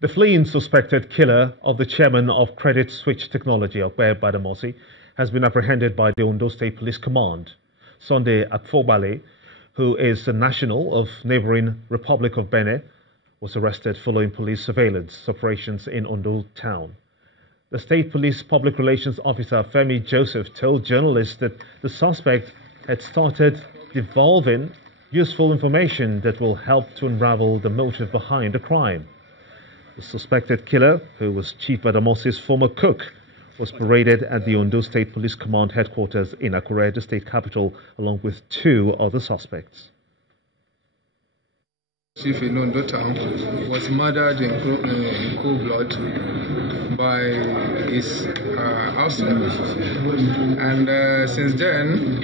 The fleeing suspected killer of the chairman of Credit Switch Technology, Okpe Badamosi, has been apprehended by the Ondo State Police Command. Sunday Akfobale, who is a national of neighboring Republic of Benin, was arrested following police surveillance operations in Ondo town. The State Police Public Relations Officer Femi Joseph told journalists that the suspect had started devolving useful information that will help to unravel the motive behind the crime. The suspected killer, who was Chief Badamosi's former cook, was paraded at the Ondo State Police Command headquarters in Akure, the state capital, along with 2 other suspects. Chief in Ondo town was murdered in cold blood by his house help. And since then,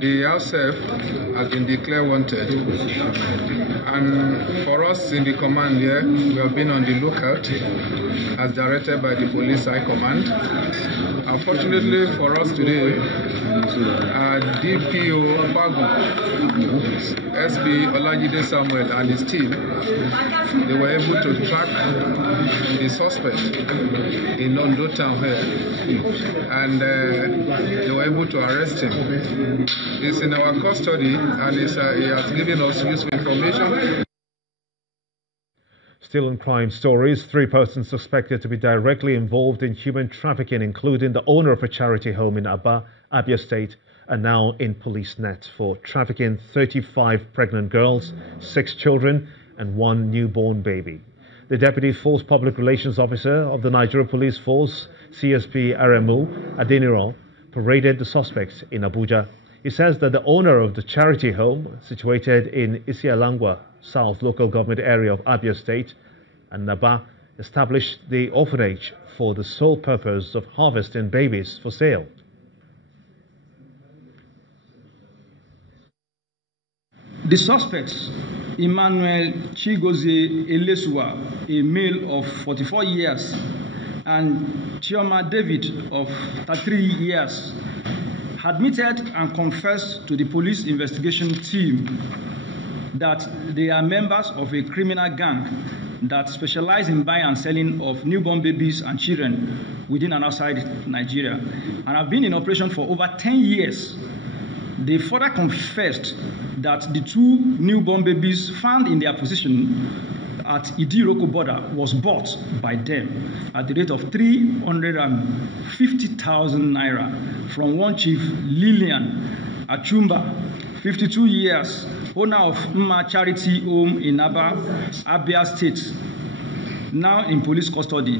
the house help has been declared wanted. And for us in the command here, we have been on the lookout as directed by the Police High Command. Unfortunately for us today, DPO Fagun, SB Olajide Samuel and his team, they were able to track the suspect in Ondo town here, and they were able to arrest him. He's in our custody, and he has given us useful information. Still on crime stories, 3 persons suspected to be directly involved in human trafficking, including the owner of a charity home in Aba, Abia State, are now in police net for trafficking 35 pregnant girls, 6 children, and 1 newborn baby. The Deputy Force Public Relations Officer of the Nigeria Police Force, CSP RMO Adeniro, paraded the suspects in Abuja. He says that the owner of the charity home, situated in Isialangwa South local government area of Abia State, and Naba, established the orphanage for the sole purpose of harvesting babies for sale. The suspects, Emmanuel Chigozie Elesua, a male of 44 years, and Chioma David of 33 years, admitted and confessed to the police investigation team that they are members of a criminal gang that specialize in buying and selling of newborn babies and children within and outside Nigeria, and have been in operation for over 10 years. They further confessed that the 2 newborn babies found in their possession at Idiroko border was bought by them at the rate of 350,000 naira from one chief, Lillian Achumba, 52 years, owner of Mma Charity Home in Abia State, now in police custody.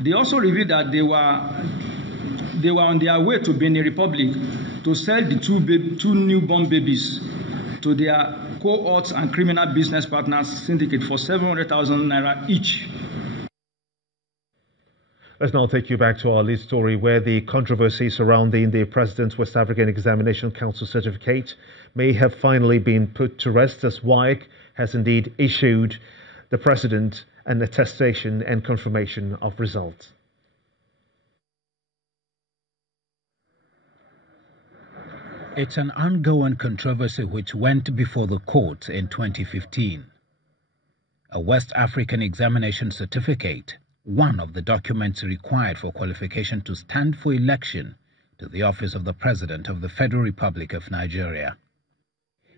They also revealed that they were on their way to Benin Republic to sell the 2 newborn babies to their cohorts and criminal business partners syndicate for 700,000 naira each. Let's now take you back to our lead story, where the controversy surrounding the President's West African Examination Council certificate may have finally been put to rest, as WAEC has indeed issued the President an attestation and confirmation of results. It's an ongoing controversy which went before the courts in 2015. A West African Examination Certificate, one of the documents required for qualification to stand for election to the office of the President of the Federal Republic of Nigeria.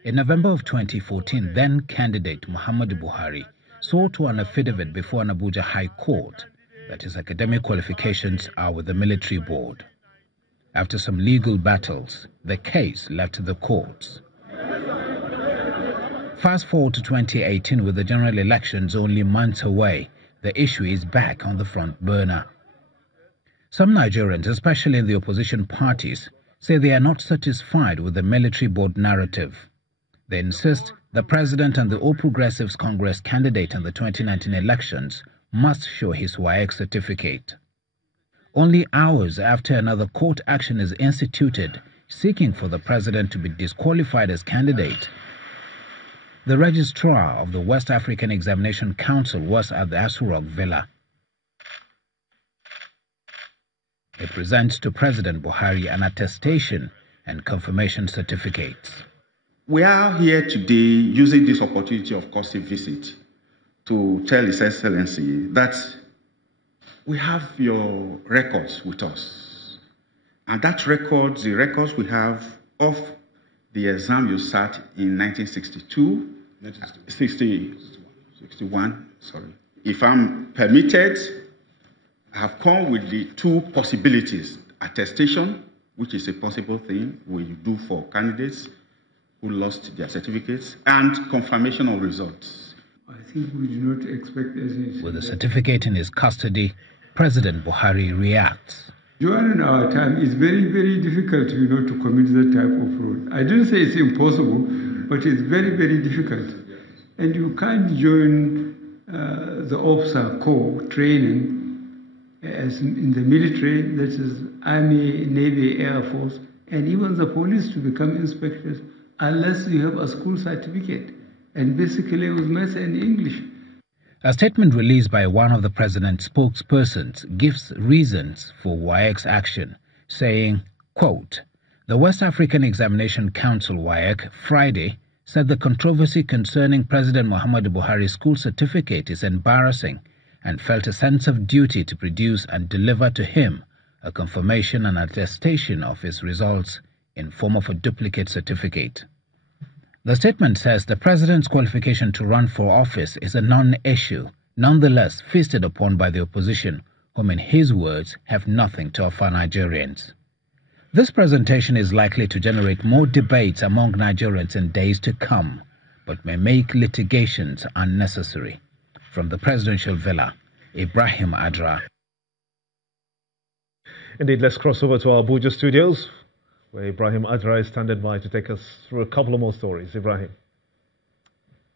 In November of 2014, then candidate Muhammadu Buhari swore to an affidavit before an Abuja High Court that his academic qualifications are with the military board. After some legal battles, the case left the courts. Fast forward to 2018, with the general elections only months away, the issue is back on the front burner. Some Nigerians, especially in the opposition parties, say they are not satisfied with the military board narrative. They insist the President and the All Progressives Congress candidate in the 2019 elections must show his WAEC certificate. Only hours after another court action is instituted seeking for the President to be disqualified as candidate, the registrar of the West African Examination Council was at the Asurok Villa. He presents to President Buhari an attestation and confirmation certificates. We are here today using this opportunity, of course, a visit, to tell His Excellency that we have your records with us. And that records, the records we have of the exam you sat in 1962, 61, sorry. If I'm permitted, I have come with the two possibilities: attestation, which is a possible thing we do for candidates who lost their certificates, and confirmation of results. I think we do not expect anything. With the certificate in his custody, President Buhari reacts. During our time, it's very, very difficult, to commit that type of fraud. I didn't say it's impossible, but it's very, very difficult. And you can't join the officer corps training as in the military, that is Army, Navy, Air Force, and even the police to become inspectors, unless you have a school certificate, and basically with maths and English. A statement released by one of the president's spokespersons gives reasons for WAEC's action, saying, quote, "The West African Examination Council, WAEC, Friday, said the controversy concerning President Muhammadu Buhari's school certificate is embarrassing and felt a sense of duty to produce and deliver to him a confirmation and attestation of his results in form of a duplicate certificate." The statement says the president's qualification to run for office is a non-issue, nonetheless feasted upon by the opposition, whom in his words have nothing to offer Nigerians. This presentation is likely to generate more debates among Nigerians in days to come, but may make litigations unnecessary. From the presidential villa, Ibrahim Adra. Indeed, let's cross over to our Abuja studios, where Ibrahim Adra is standing by to take us through a couple of more stories. Ibrahim.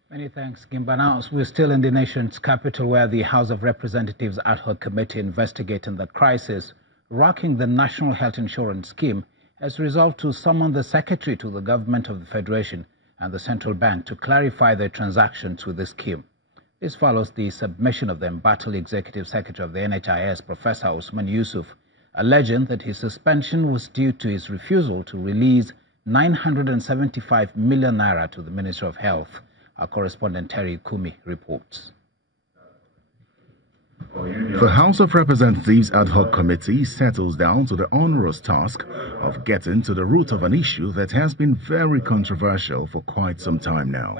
Many thanks, Gimba. Now, we're still in the nation's capital, where the House of Representatives Ad Hoc Committee investigating the crisis rocking the National Health Insurance Scheme has resolved to summon the Secretary to the Government of the Federation and the Central Bank to clarify their transactions with the scheme. This follows the submission of the embattled Executive Secretary of the NHIS, Professor Usman Yusuf, alleging that his suspension was due to his refusal to release 975 million naira to the Ministry of Health. Our correspondent Terry Kumi reports. The House of Representatives Ad Hoc Committee settles down to the onerous task of getting to the root of an issue that has been very controversial for quite some time now.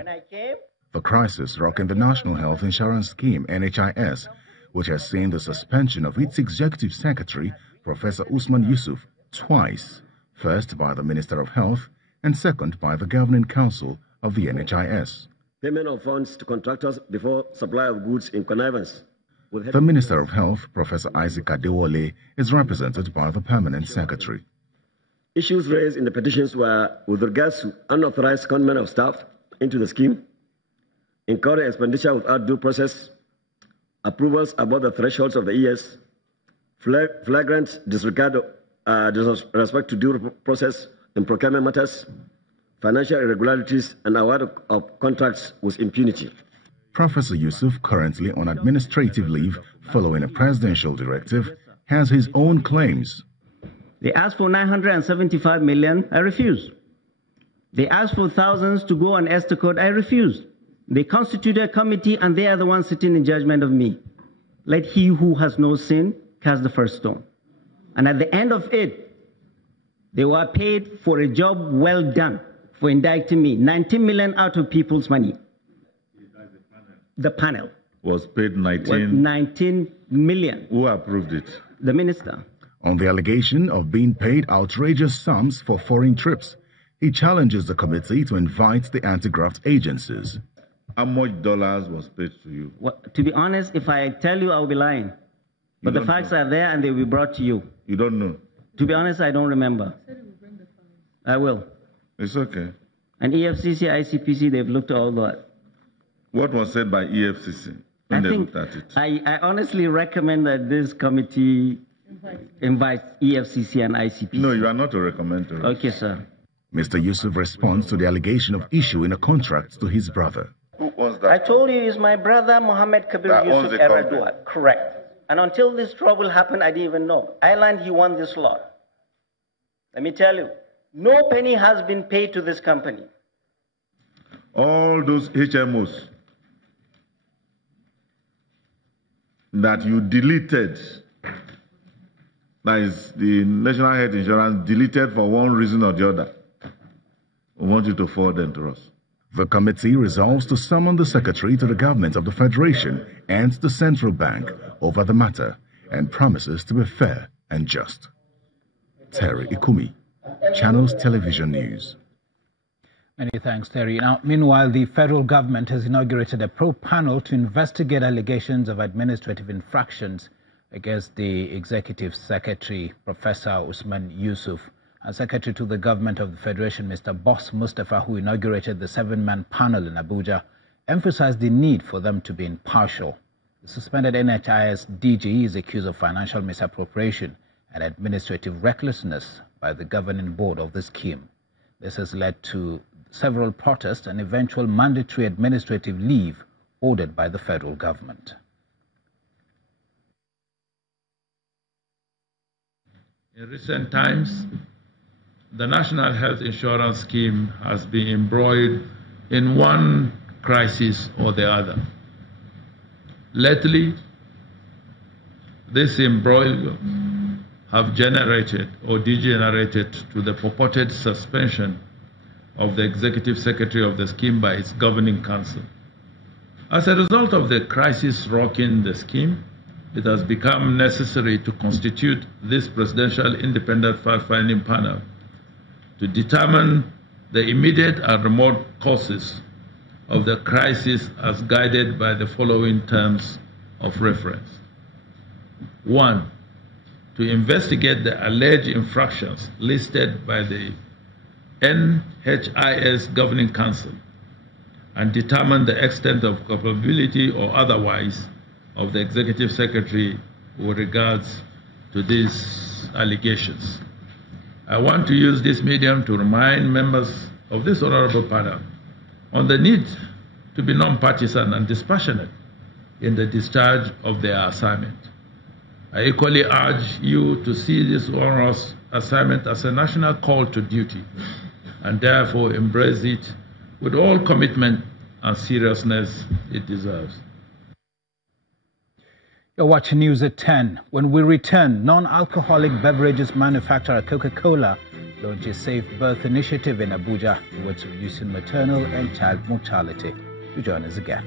The crisis rocking the National Health Insurance Scheme, NHIS, which has seen the suspension of its Executive Secretary, Professor Usman Yusuf, twice, first by the Minister of Health and second by the Governing Council of the NHIS. Payment of funds to contractors before supply of goods in connivance. The Minister of Health, Professor Isaac Adewale, is represented by the Permanent Secretary. Issues raised in the petitions were with regards to unauthorized secondment of staff into the scheme, incurring expenditure without due process, approvals above the thresholds of the ES, flagrant disregard disrespect to due process in procurement matters, financial irregularities, and award of contracts with impunity. Professor Yusuf, currently on administrative leave following a presidential directive, has his own claims. They asked for 975 million, I refused. They asked for thousands to go on Esther Code, I refused. They constituted a committee and they are the ones sitting in judgment of me. Let he who has no sin cast the first stone. And at the end of it, they were paid for a job well done for indicting me. 19 million out of people's money. The panel was paid 19 million. Who approved it? The minister. On the allegation of being paid outrageous sums for foreign trips, he challenges the committee to invite the anti-graft agencies. How much dollars was paid to you? Well, to be honest, if I tell you, I'll be lying. But the facts are there and they will be brought to you. You don't know? To be honest, I don't remember. I will. It's okay. And EFCC, ICPC, they've looked at all that. What was said by EFCC when they looked at it? I honestly recommend that this committee invites EFCC and ICPC. No, you are not to recommend to us. Okay, sir. Mr. Yusuf responds to the allegation of issuing a contract to his brother. Who owns that? I told you it's my brother, Mohammed Kabir Yusuf Eradua. Correct. And until this trouble happened, I didn't even know. I learned he won this lot. Let me tell you, no penny has been paid to this company. All those HMOs that you deleted, that is the National Health Insurance deleted for one reason or the other. We want you to forward them to us. The committee resolves to summon the Secretary to the Government of the Federation and the Central Bank over the matter and promises to be fair and just. Terry Ikumi, Channels Television News. Many thanks, Terry. Now, meanwhile, the federal government has inaugurated a probe panel to investigate allegations of administrative infractions against the Executive Secretary, Professor Usman Yusuf, and Secretary to the Government of the Federation, Mr. Boss Mustafa, who inaugurated the 7-man panel in Abuja, emphasized the need for them to be impartial. The suspended NHIS DG is accused of financial misappropriation and administrative recklessness by the governing board of the scheme. This has led to several protests and eventual mandatory administrative leave ordered by the federal government. In recent times, the National Health Insurance Scheme has been embroiled in one crisis or the other. Lately, this embroilment have generated or degenerated to the purported suspension of the Executive Secretary of the scheme by its governing council. As a result of the crisis rocking the scheme, it has become necessary to constitute this Presidential Independent Fact-Finding Panel to determine the immediate and remote causes of the crisis as guided by the following terms of reference. 1. To investigate the alleged infractions listed by the NHIS Governing Council and determine the extent of culpability or otherwise of the Executive Secretary with regards to these allegations. I want to use this medium to remind members of this honorable panel on the need to be non-partisan and dispassionate in the discharge of their assignment. I equally urge you to see this onerous assignment as a national call to duty and therefore embrace it with all commitment and seriousness it deserves. You're watching News at 10. When we return, non-alcoholic beverages manufacturer Coca-Cola launches Safe Birth Initiative in Abuja towards reducing maternal and child mortality. Do join us again.